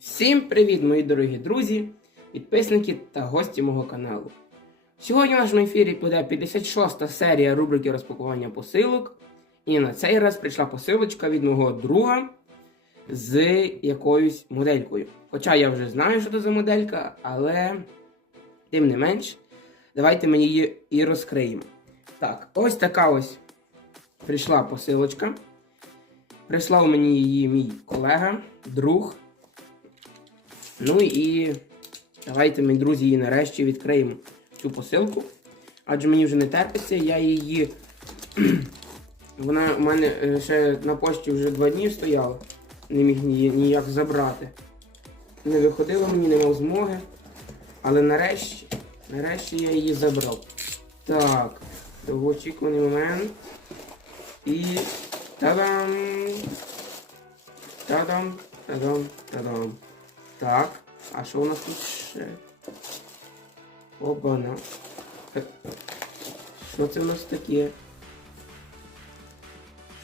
Всім привіт, мої дорогі друзі, підписники та гості мого каналу. Сьогодні в нашому ефірі буде 56-та серія рубрики розпакування посилок. І на цей раз прийшла посилочка від мого друга з якоюсь моделькою. Хоча я вже знаю, що це за моделька, але тим не менш, давайте ми її і розкриємо. Так, ось така ось прийшла посилочка. Прислав мені її мій колега, друг. Ну і давайте ми, друзі, її нарешті відкриємо цю посилку. Адже мені вже не терпиться, я її. Вона у мене е, ще на пошті вже два дні стояла. Не міг ні- ніяк забрати. Не виходило мені, не мав змоги. Але нарешті, нарешті я її забрав. Так, довгоочікуваний момент. І та-дам! Та-дам! Та-дам! Та-дам! Так, а що у нас тут ще? Обана. Що це у нас таке?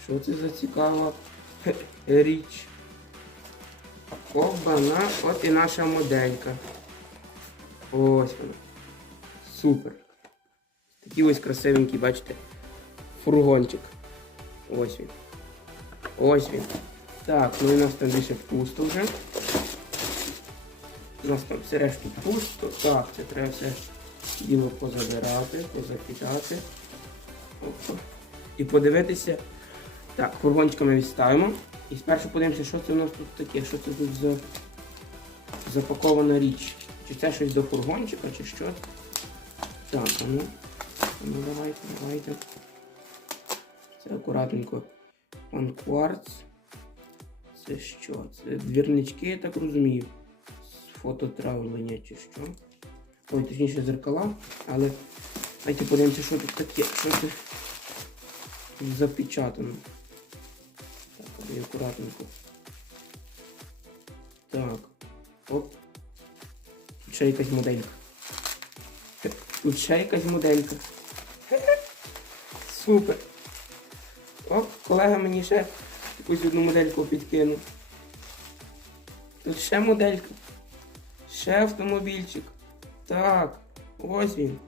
Що це за цікава річ? Обана, от і наша моделька. Ось вона. Супер. Такий ось красивенький, бачите, фургончик. Ось він. Ось він. Так, ну і у нас там більше пусто вже. У нас там все решту пусто. Так, це треба все діло позабирати, позакидати. Опа. І подивитися. Так, фургончика ми відставимо. І спершу подивимося, що це у нас тут таке, що це тут за запакована річ. Чи це щось до фургончика, чи що? Так, ну. Ну давайте, давайте. Це акуратненько. Он кварц. Це що? Це двірнички, я так розумію. Фототравлення чи що. Ой, точніше зеркала. Але давайте подивимося, що тут таке. Що це запечатано. Так, і акуратненько. Так. Оп. Тут ще якась моделька. Тут ще якась моделька. Супер. О, колега мені ще якусь одну модельку підкинув. Тут ще моделька. Ще автомобільчик. Так, ось він.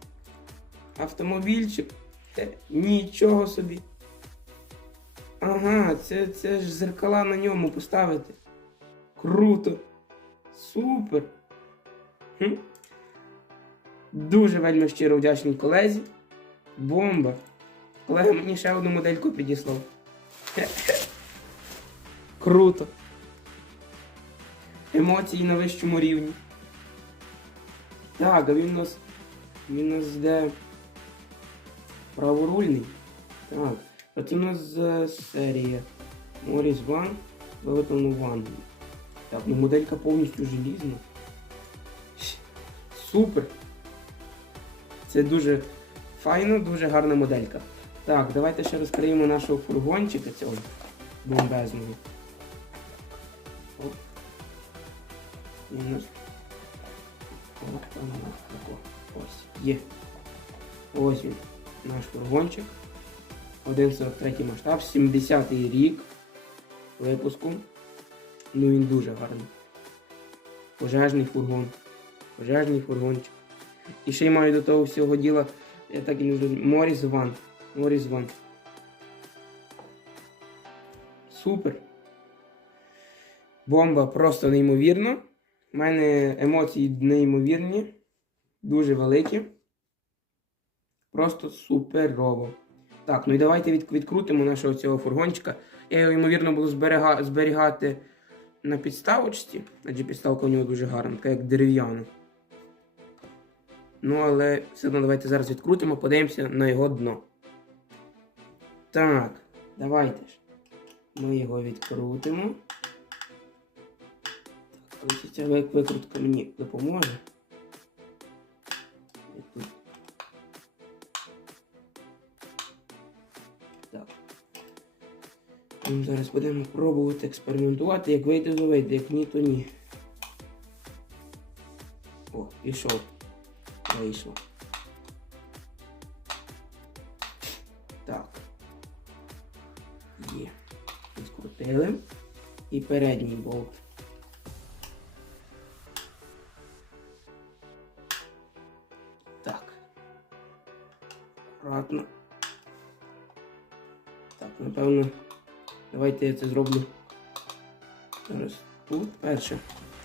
Автомобільчик. Хе, нічого собі. Ага, це, це ж зеркала на ньому поставити. Круто. Супер. Хм. Дуже вельми щиро вдячний колезі. Бомба. Колега мені ще одну модельку підіслав. Круто. Емоції на вищому рівні. Так, а він у нас. Він у нас де. Праворульний. Так. А це у нас за серія. Morris One, виготовлено в Англії. Так, ну моделька повністю желізна. Супер! Це дуже файно, дуже гарна моделька. Так, давайте ще розкриємо нашого фургончика цього бомбезного. Ось. Є. Ось він. Наш фургончик. 1,43 масштаб, 70-й рік випуску. Ну він дуже гарний. Пожежний фургон. Пожежний фургончик. І ще й маю до того всього діла, я так і не зрозумів. Моріс Ван. Моріс Ван. Супер. Бомба просто неймовірна. У мене емоції неймовірні. Дуже великі. Просто суперово. Так, ну і давайте від, відкрутимо нашого цього фургончика. Я його, ймовірно, буду зберега, зберігати на підставочці, адже підставка у нього дуже гарна, така як дерев'яна. Ну, але все одно давайте зараз відкрутимо, подивимося на його дно. Так, давайте ж. Ми його відкрутимо. Ось ця ви- викрутка мені допоможе. Так. Ну, Зараз будемо пробувати експериментувати, як вийде, то вийде, як ні, то ні. О, пішов. Вийшло. Так. Є. Відкрутили. І передній болт. Напевно, давайте я це зроблю зараз тут перше,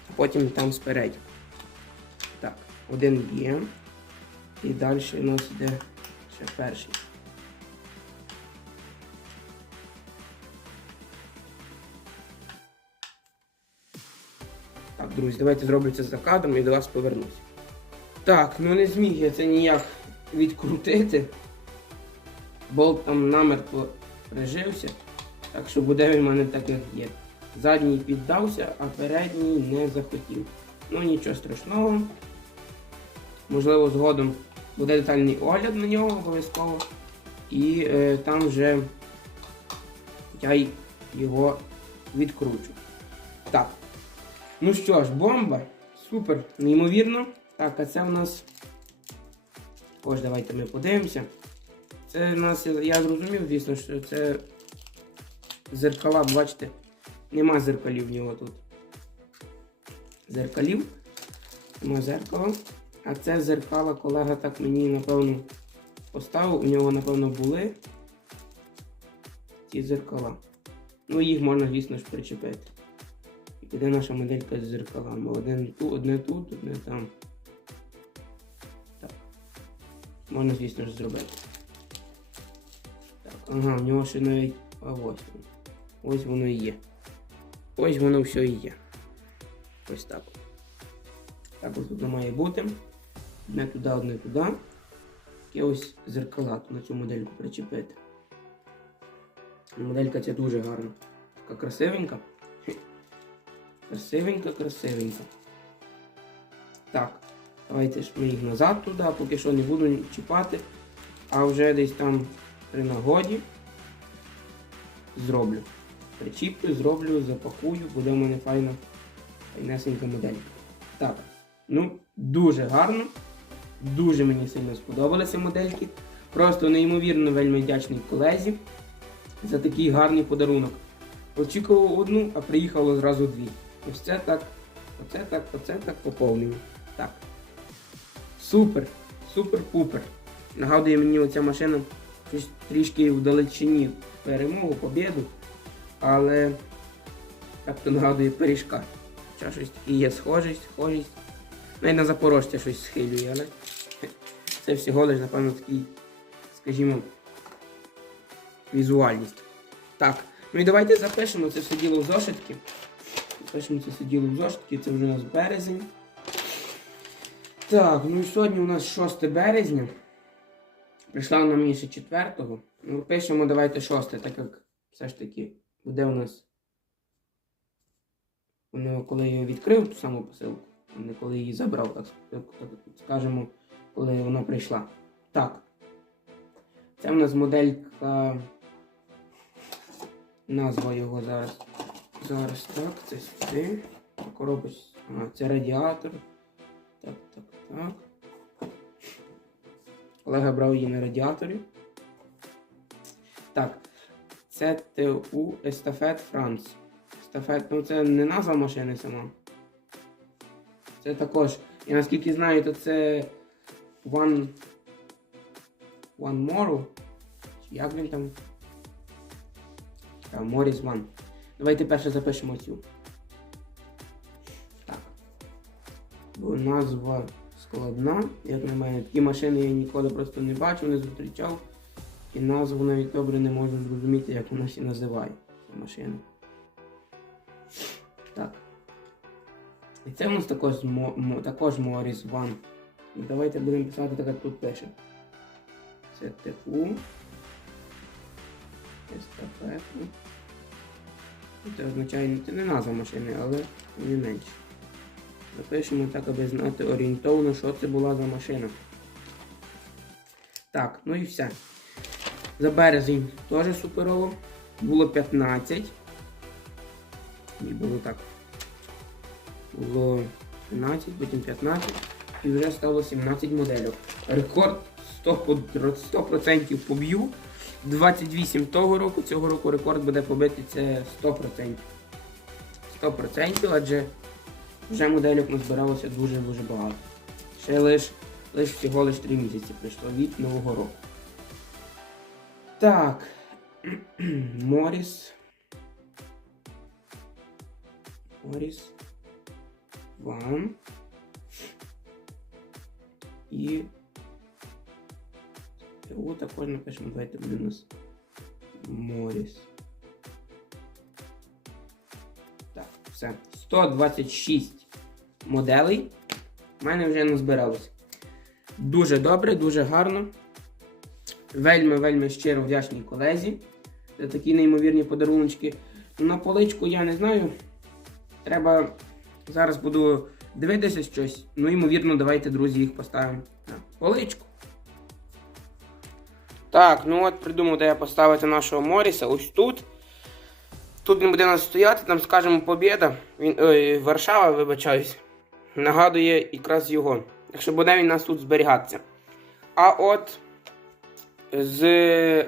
а потім там спереді. Так, один є. І далі у нас йде ще перший. Так, друзі, давайте зроблю це за кадром і до вас повернусь. Так, ну не зміг я це ніяк відкрутити. Болт там намертво прижився. Так що буде він в мене так, як є. Задній піддався, а передній не захотів. Ну нічого страшного. Можливо, згодом буде детальний огляд на нього обов'язково. І е, там вже я його відкручу. Так. Ну що ж, бомба. Супер, неймовірно. Так, а це у нас. Ось, давайте ми подивимося. Це нас, я зрозумів, звісно, що це зеркала, бачите, нема зеркалів в нього тут. Зеркалів. Нема зеркала. А це зеркала колега так мені, напевно, поставив. У нього, напевно, були ці зеркала. Ну, їх можна, звісно ж, причепити. І піде наша моделька з зеркалами. Один тут, одне тут, одне там. Так. Можна, звісно ж, зробити. Ага, в нього ще навіть. А ось воно. Ось воно і є. Ось воно все і є. Ось так. Так ось тут має бути. Одне туди, одне туди. І ось зеркала на цю модельку причепити. Моделька ця дуже гарна. Така красивенька. Красивенька, красивенька. Так, давайте ж ми їх назад туди, поки що не буду чіпати. А вже десь там при нагоді зроблю. Причіплю, зроблю, запакую, буде в мене файна, файнесенька моделька. Так, ну, дуже гарно. Дуже мені сильно сподобалися модельки. Просто неймовірно вельми вдячний колезі за такий гарний подарунок. Очікував одну, а приїхало зразу дві. Ось це так, оце так, оце так поповнюю. Так. Супер, супер-пупер. Нагадує мені оця машина трішки в далечині перемогу, побіду, але так то нагадує пиріжка. Хоча щось і є схожість, схожість. Навіть на запорожця щось схилює, але це всього лиш, напевно, такий, скажімо, візуальність. Так, ну і давайте запишемо це все діло в зошитки. Запишемо це все діло в зошитки, це вже у нас березень. Так, ну і сьогодні у нас 6 березня. Прийшла вона мені ще 4. Ну, пишемо давайте 6, так як все ж таки буде у нас. Воно, коли я відкрив ту саму посилку, а не коли її забрав, так, так, так скажемо, коли вона прийшла. Так. Це в нас моделька. Назва його зараз. Зараз так, це сюди. Коробочка. Це радіатор. Так, так, так. Колега брав її на радіаторі. Так. Це ТУ Естафет Франц. Естафет, ну це не назва машини сама. Це також. Я наскільки знаю, то це One. One More. Як він там? Так, Morris One. Давайте перше запишемо цю. Так. Бо назва складна. Як на мене, такі машини я ніколи просто не бачив, не зустрічав. І назву навіть добре не можу зрозуміти, як вона ще називає ця машина. Так. І це у нас також, мо, також Morris One. Ну, Давайте будемо писати так, як тут пише. Це ТУ. Естафету. Це означає, це не назва машини, але не менше. Запишемо так, аби знати орієнтовно, що це була за машина. Так, ну і все. За березень теж суперово. Було 15. І було так. Було 13, потім 15 і вже стало 17 моделів. Рекорд 100%, 100% поб'ю. 28 того року, цього року рекорд буде побити це 100%. 100%, адже вже моделів назбиралося дуже-дуже багато. Ще лише лиш всього лиш 3 місяці прийшло від Нового року. Так. Моріс. Моріс. Вам. І. ТУ також напишемо. Давайте буде у нас Моріс. Так, все. 126 моделей. У мене вже назбиралось. Дуже добре, дуже гарно. Вельми, вельми щиро вдячний колезі за такі неймовірні подарунки. На поличку я не знаю. Треба зараз буду дивитися щось. Ну, ймовірно, давайте, друзі, їх поставимо на поличку. Так, ну от придумав, де я поставити нашого Моріса. Ось тут. Тут він буде нас стояти, там скажемо Побєда. Він, ой, Варшава, вибачаюсь. Нагадує якраз його. Якщо буде він нас тут зберігатися. А от з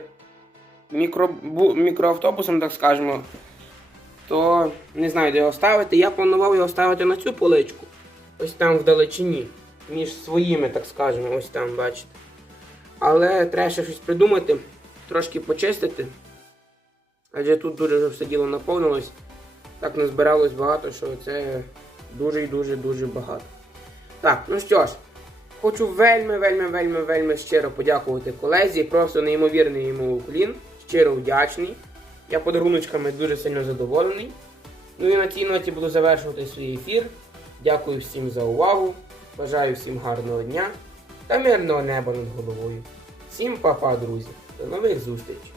мікробу, мікроавтобусом, так скажемо, то не знаю, де його ставити. Я планував його ставити на цю поличку. Ось там вдалечині. Між своїми, так скажемо, ось там, бачите. Але треба ще щось придумати, трошки почистити. Адже тут дуже вже все діло наповнилось. Так назбиралось багато, що це дуже і дуже дуже багато. Так, ну що ж, хочу вельми, вельми, вельми, вельми щиро подякувати колезі. Просто неймовірний йому уклін. Щиро вдячний. Я подаруночками дуже сильно задоволений. Ну і на цій ноті буду завершувати свій ефір. Дякую всім за увагу. Бажаю всім гарного дня та мирного неба над головою. Всім па-па, друзі. До нових зустрічей!